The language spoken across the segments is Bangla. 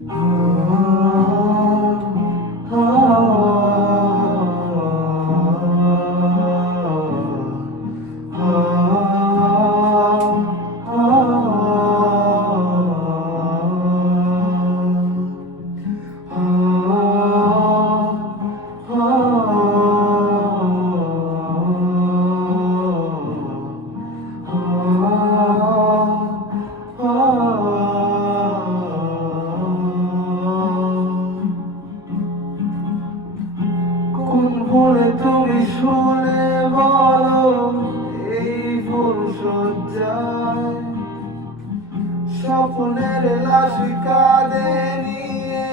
কোন ভোরে তুমি শুনে বলো এই ফুল সজ্জায় স্বপ্নের লাশ কাঁধে নিয়ে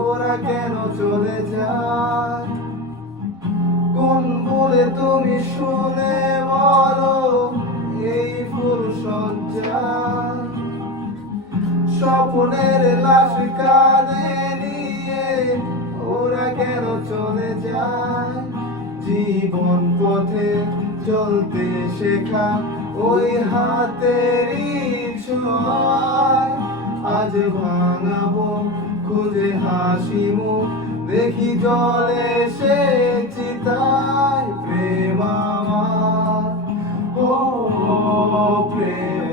ওরা কেন চলে যায়? কোন ভোরে তুমি শুনে বলো এই ফুল সজ্জায় স্বপ্নের লাশ কাঁধে নিয়ে ওরা কেন চলে যায়? জীবন পথে চলতে শেখা ওই হাতেরই ছোঁয়ায় আজ ভাঙাবো খুঁজে হাসি মুখ দেখি জলে সে চিতায় প্রেম আমার, ও প্রেম